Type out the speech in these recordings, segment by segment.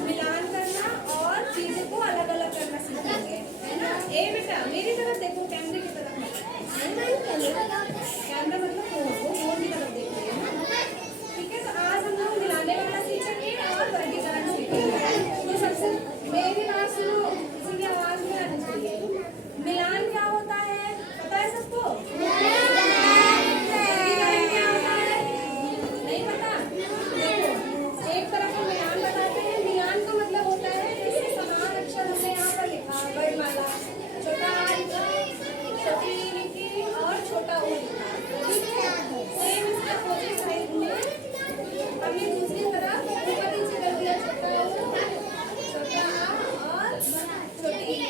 मिलान करना और चीजों को अलग अलग करना सीखेंगे, है ना। ए बेटा मेरी तरफ देखो, कैमरे की तरफ मत, कैमरा मतलब फोन की तरफ देखिए, है ना। ठीक है, तो आज हम लोग मिलाने वाला सीखेंगे और वर्गीकरण सीखेंगे। तो सबसे मेरी बात सुनो, किसी की आवाज में आनी चाहिए। मिलान क्या होता है पता है सबको? वर्गीकरण क्या होता है नहीं पता? देखो, एक तरफ हम मिलान बताते हैं। मिलान का मतलब होता है जैसे समान अक्षर हमने यहाँ पर लिखा, वर्णमाला, छोटा आ लिखा, छोटी ई लिखी और छोटा ऊ लिखा, ठीक है। सेम इसका अपोजिट साइड में हमने दूसरी तरफ ऊपर नीचे कर दिया, छोटा ऊ, छोटा आ और छोटी ई।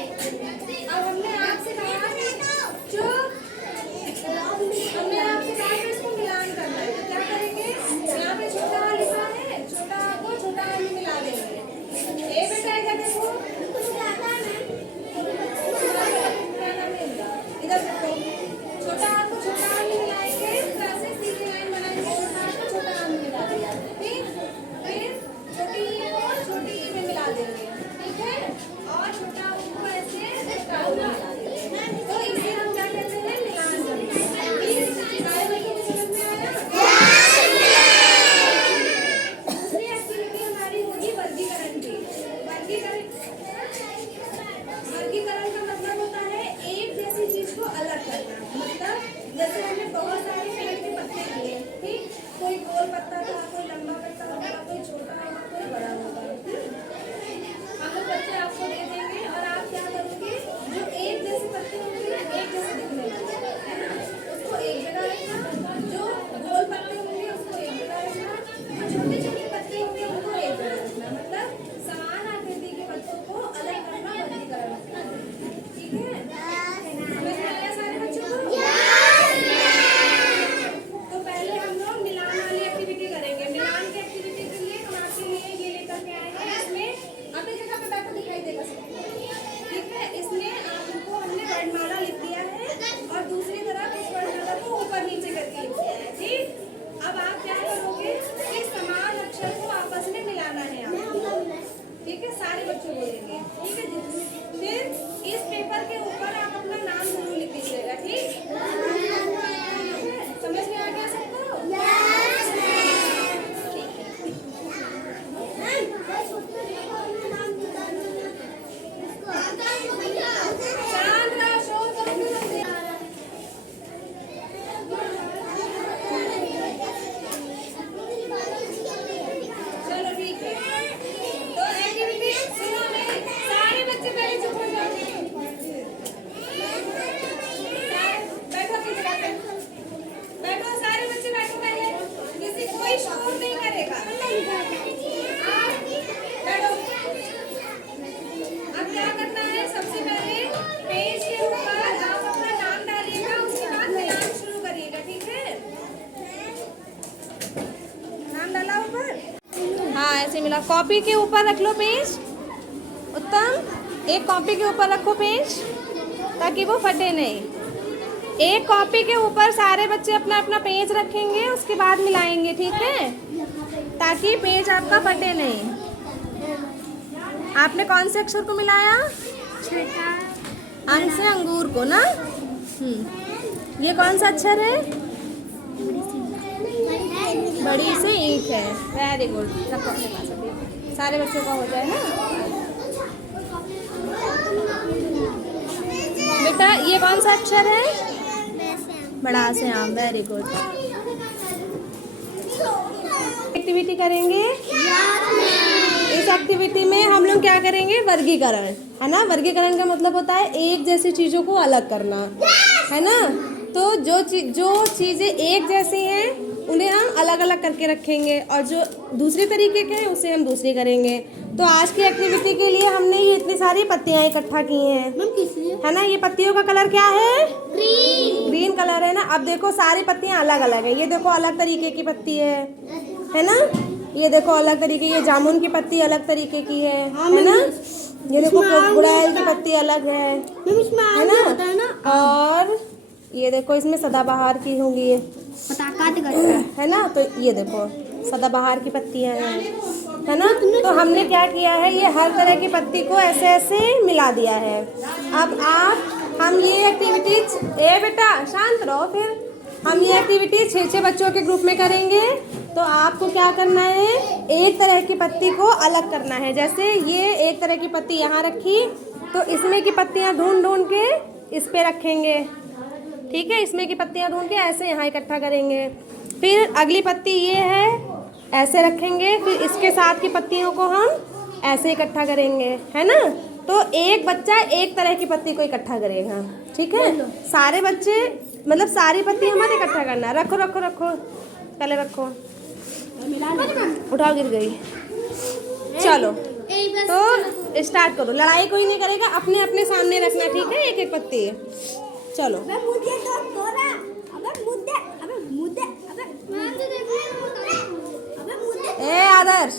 अब हमने आपसे कहा चुप, हमने आपसे कहा कि इसको मिलान करना है, तो क्या करेंगे? यहाँ पे छोटा आ लिखा है, छोटा आ को छोटा आ में मिला देंगे। ए बेटा इधर देखो, इधर देखो, छोटा आ को छोटा आ में मिलाएंगे, इस तरह से सीधी लाइन बनाएंगे, छोटा आ को छोटा आ में मिला दिया, फिर छोटी ई को छोटी ई में मिला देंगे, ठीक है, और छोटा ऊ को ऐसे छोटा ऊ में मिला देंगे। तो इसे हम क्या कहते हैं? मिलान करते हैं। सारे बच्चों को समझ में आया? दूसरी एक्टिविटी हमारी होगी वर्गीकरण की। वर्गीकरण का मतलब होता है एक जैसी चीज को अलग करना। मतलब जैसे हमने बहुत सारे पेड़ के पत्ते लिए, ठीक, कोई गोल पत्ता था, कोई लंबा पत्ता होगा, कोई छोटा होगा, कोई बड़ा होगा। हम लोग पत्ते आपको दे देंगे और आप क्या करोगे? जो एक जैसे पत्ते होंगे ना, एक जैसे दिखने वाले, है ना, उसको एक जगह रखना। जो गोल पत्ते होंगे उसको एक जगह रखना, और छोटे छोटे पत्ते होंगे उनको एक जगह रखना। मतलब समान आकृति के पत्तों को अलग करना वर्गीकरण होता है, ठीक है। समझ में आया सारे बच्चों को? तो पहले हम लोग मिलान वाली एक्टिविटी करेंगे। मिलान की एक्टिविटी के लिए हम आपके लिए ये लेकर के आए हैं। इसमें अपनी जगह पे बैठो, दिखाई देगा सबको, ठीक है। इसमें आपको हमने वर्णमाला लिख दिया है और दूसरी तरफ इस वर्णमाला को ऊपर नीचे करके लिख दिया है, ठीक। अब आप क्या करोगे? इस समान अक्षर को आपस में मिलाना है आपको, ठीक है। सारे बच्चों बोलेंगे, ठीक है। फिर इस पेपर के ऊपर आप अपना नाम जरूर लिख दीजिएगा, ठीक। समझ में आ गया सबको? शांत रहो, शोर करो मत। चलो ठीक है, तो एक्टिविटी सुनो मेरी। सारे बच्चे पहले चुप हो जाओ, बैठो अपनी जगह पे, बैठो सारे बच्चे, बैठो पहले, किसी कोई शोर नहीं करेगा। आप बैठो। अब क्या करना है? सबसे पहले पेज के ऊपर आप अपना नाम डालिएगा, उसके बाद मिलान शुरू करिएगा, ठीक है। नाम डाला ऊपर? हाँ, ऐसे मिला। कॉपी के ऊपर रख लो पेज। उत्तम, एक कॉपी के ऊपर रखो पेज ताकि वो फटे नहीं। एक कॉपी के ऊपर सारे बच्चे अपना अपना पेज रखेंगे, उसके बाद मिलाएंगे, ठीक है, ताकि पेज आपका फटे नहीं। आपने कौन से अक्षर को मिलाया? अंग से अंगूर को ना। ये कौन सा अक्षर है? बड़ी से ईंट है। वेरी गुड, रखो अपने पास अभी, सारे बच्चों का हो जाए ना। बेटा ये कौन सा अक्षर है? बड़ा से आम। Very good. एक्टिविटी करेंगे। इस एक्टिविटी में हम लोग क्या करेंगे? वर्गीकरण, है ना। वर्गीकरण का मतलब होता है एक जैसी चीज़ों को अलग करना, है ना। तो जो चीज़ें एक जैसी हैं उन्हें हम अलग अलग करके रखेंगे और जो दूसरी तरीके के हैं उसे हम दूसरी करेंगे। तो आज की एक्टिविटी के लिए हमने ये इतनी सारी पत्तियाँ इकट्ठा की हैं, है ना। ये पत्तियों का कलर क्या है? ग्रीन कलर है ना। अब देखो सारी पत्तियाँ अलग अलग है। ये देखो अलग तरीके की पत्ती है ना। ये देखो अलग तरीके, ये जामुन की पत्ती अलग तरीके की है ना। ये देखो गुड़हल की पत्ती अलग है ना। और ये देखो इसमें सदाबहार की होंगी, ये है ना। तो ये देखो सदाबहार की पत्तियां हैं, है ना। तो हमने क्या किया है, ये हर तरह की पत्ती को ऐसे ऐसे मिला दिया है। अब हम ये एक्टिविटीज, ए बेटा शांत रहो, फिर हम ये एक्टिविटीज 6-6 बच्चों के ग्रुप में करेंगे। तो आपको क्या करना है, एक तरह की पत्ती को अलग करना है। जैसे ये एक तरह की पत्ती यहाँ रखी, तो इसमें की पत्तियाँ ढूंढ ढूंढ के इस पे रखेंगे, ठीक है। इसमें की पत्तियाँ ढूंढ के ऐसे यहाँ इकट्ठा करेंगे। फिर अगली पत्ती ये है, ऐसे रखेंगे। फिर इसके साथ की पत्तियों को हम ऐसे इकट्ठा करेंगे, है ना। तो एक बच्चा एक तरह की पत्ती को इकट्ठा करेगा, ठीक है। सारे बच्चे मतलब सारी पत्ती हमारे इकट्ठा करना। रखो रखो रखो, पहले रखो, उठाओ, गिर गई। चलो तो स्टार्ट करो। लड़ाई कोई नहीं करेगा, अपने अपने सामने रखना, ठीक है, एक एक पत्ती। चलो ए आदर्श,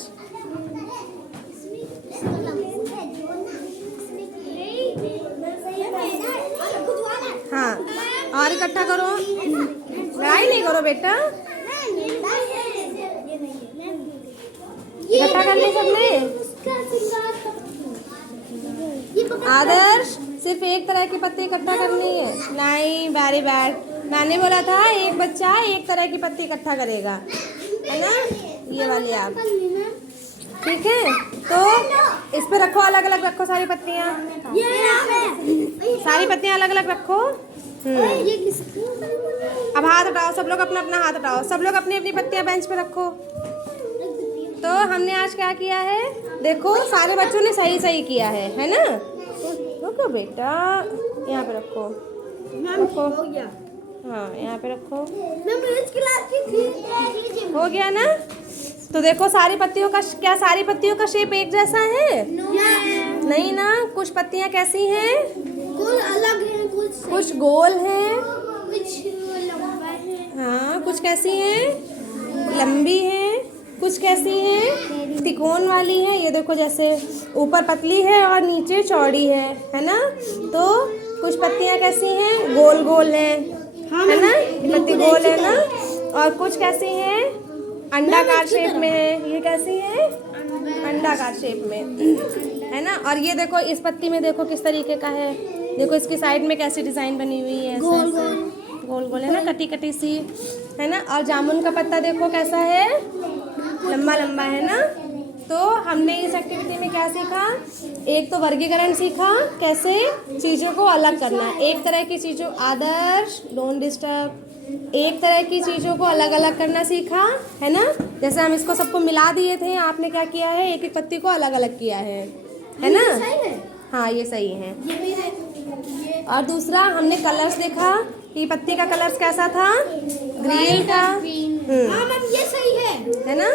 हाँ और इकट्ठा करो, लड़ाई नहीं करो बेटा, इकट्ठा कर ले सबने। आदर्श सिर्फ एक तरह की पत्ती इकट्ठा करनी है। नहीं, वेरी बैड। मैंने बोला था एक बच्चा एक तरह की पत्ती इकट्ठा करेगा, है ना। ये वाली आप, ठीक है। तो इस पे रखो, अलग अलग रखो सारी पत्तियाँ, सारी पत्तियाँ अलग अलग रखो। अब हाथ हटाओ, सब लोग अपना अपना हाथ हटाओ, सब लोग अपनी अपनी पत्तियाँ बेंच पे रखो। तो हमने आज क्या किया है, देखो सारे बच्चों ने सही सही किया है ना। रुको बेटा, यहाँ पे रखो, रखो, हाँ यहाँ पे रखो, हो गया ना। तो देखो सारी पत्तियों का क्या, सारी पत्तियों का शेप एक जैसा है? नहीं ना, कुछ पत्तियाँ कैसी हैं, कुछ अलग है, कुछ गोल हैं, कुछ लंबा है, हाँ कुछ कैसी हैं, लंबी हैं, कुछ कैसी हैं, त्रिकोण वाली है। ये देखो जैसे ऊपर पतली है और नीचे चौड़ी है ना। तो कुछ पत्तियाँ कैसी हैं, गोल गोल हैं, है ना, पत्ती गोल है ना। और कुछ कैसी हैं, अंडाकार शेप में है। ये कैसी है, अंडाकार शेप में, है ना। और ये देखो इस पत्ती में देखो किस तरीके का है, देखो इसकी साइड में कैसी डिजाइन बनी हुई है, गोल गोल गोल गोल है ना, कटी कटी सी, है ना। और जामुन का पत्ता देखो कैसा है, लंबा लंबा है ना। तो हमने इस एक्टिविटी में क्या सीखा, एक तो वर्गीकरण सीखा, कैसे चीज़ों को अलग करना। एक तरह की चीज़ों, आदर्श डोंट डिस्टर्ब, एक तरह की चीज़ों को अलग अलग करना सीखा, है ना। जैसे हम इसको सबको मिला दिए थे, आपने क्या किया है, एक एक पत्ती को अलग अलग किया है ना। हाँ ये सही है। और दूसरा हमने कलर्स देखा कि पत्ती का कलर्स कैसा था, ग्रीन का, ये सही है ना।